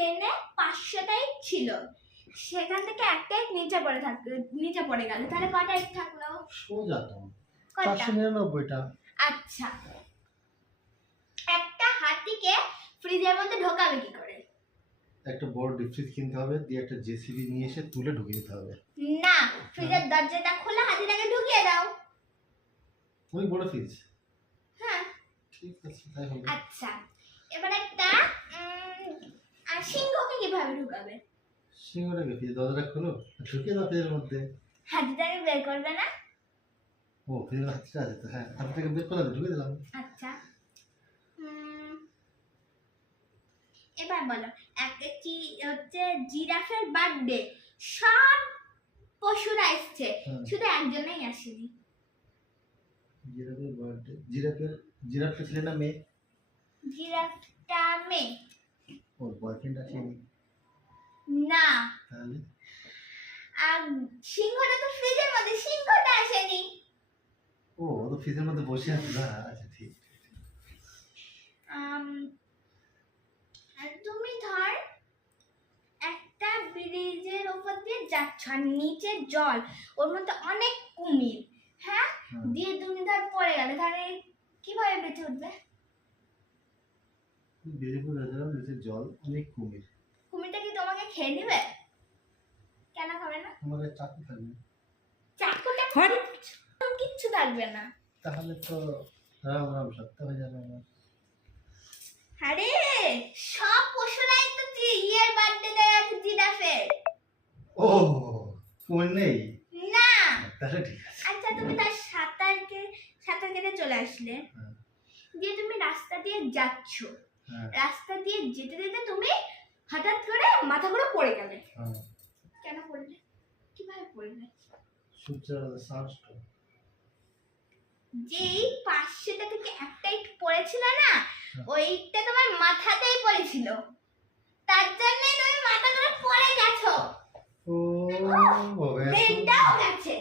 প্লেনে 500টাই ছিল, সেখান থেকে একটাই নিচে পড়ে গেল, তাহলে কটা এগ থাকলো? সোজা তো কটা? 499টা। আচ্ছা, একটা হাতিকে ফ্রিজের মধ্যে ঢোকাবে কি করে? একটা বড় ডিপ ফ্রিজ কিনতে হবে, দিয়ে একটা জেসিবি নিয়ে এসে তুলে ঢুকিয়ে দিতে হবে। না, ফ্রিজের দরজাটা খোলা, হাতিটাকে ঢুকিয়ে দাও। ওই বড় ফ্রিজ। হ্যাঁ, ঠিক আছে, তাই হবে। আচ্ছা, এবার একটা সিংহকে কিভাবে ঢুকাবে? সিংহটাকে ফ্রিজ দরজাটা খোলো, ঢুকিয়ে দাও ফ্রিজের মধ্যে। হাতিটাকে বের করবে না? ও, ফ্রিজের হাতিটা আছে তো, হ্যাঁ, হাতিটাকে বের করে ঢুকিয়ে দিলাম। আচ্ছা, এবার বলো, একটা কি হচ্ছে জিরাফের বার্থডে, সব পশুরা এসছে, শুধু একজনেই আসেনি। জিরাফের বার্থডে, জিরাফটা ছেলে না মেয়ে? জিরাফটা মেয়ে। ওর বয়ফ্রেন্ড আসেনি না, তাহলে? আর সিংহটা তো ফ্রিজের মধ্যে, সিংহটা আসেনি। ও তো ফ্রিজের মধ্যে বসে আছে না। আচ্ছা, ঠিক। আর তুমি ধর একটা ব্রিজের উপর দিয়ে যাচ্ছ, আর নিচে জল, ওর মধ্যে অনেক কুমির, হ্যাঁ, দিয়ে তুমি ধর পড়ে গেলে, তাহলে কিভাবে বেঁচে উঠবে? বেরিপুর রাজার নিচে জল, অনেক কুমির। কুমিরটা কি তোমাকে খেয়ে নেবে? কেন খাবে না? আমাদের চাকু থাকবে। চাকুটা কিচ্ছু থাকবে না। তাহলে তো রাম রাম সত্য হয়ে যাবে আমার। আরে সব পশুরাই তো ইয়ের বার্থডে দেয় আছে জিরাফের। ও, কুমির নেই? না। তাহলে ঠিক আছে। আচ্ছা, তুমি তার সাঁতার কেটে চলে আসলে, দিয়ে তুমি রাস্তা দিয়ে যাচ্ছ, রাস্তা দিয়ে যেতে যেতে তুমি হঠাৎ করে মাথা ঘুরে পড়ে গেলে। কেন পড়লে? কিভাবে পড়লে? সূর্যের সানস্ট্রোক। যেই 500টা থেকে একটা ইট পড়েছিল না, ওইটা তোমার মাথাতেই পড়েছিল, তার জন্য তুমি মাথা ঘুরে পড়ে গেছো। ও বাবা, ব্রেনটাও গেছে।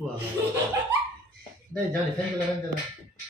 বাবা। জানি ফ্যান চালা।